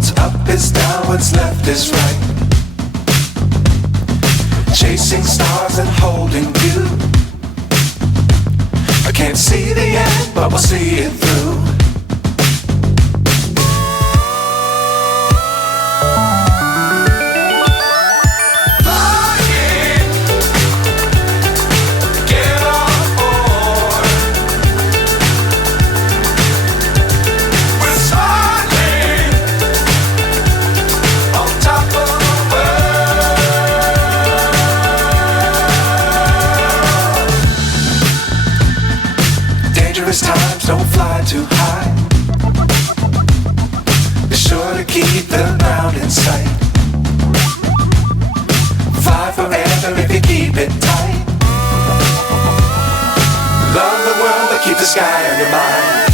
What's up is down, what's left is right. Chasing stars and holding you. I can't see the end, but we'll see it through. Times don't fly too high. Be sure to keep the ground in sight. Fly forever if you keep it tight. Love the world but keep the sky on your mind.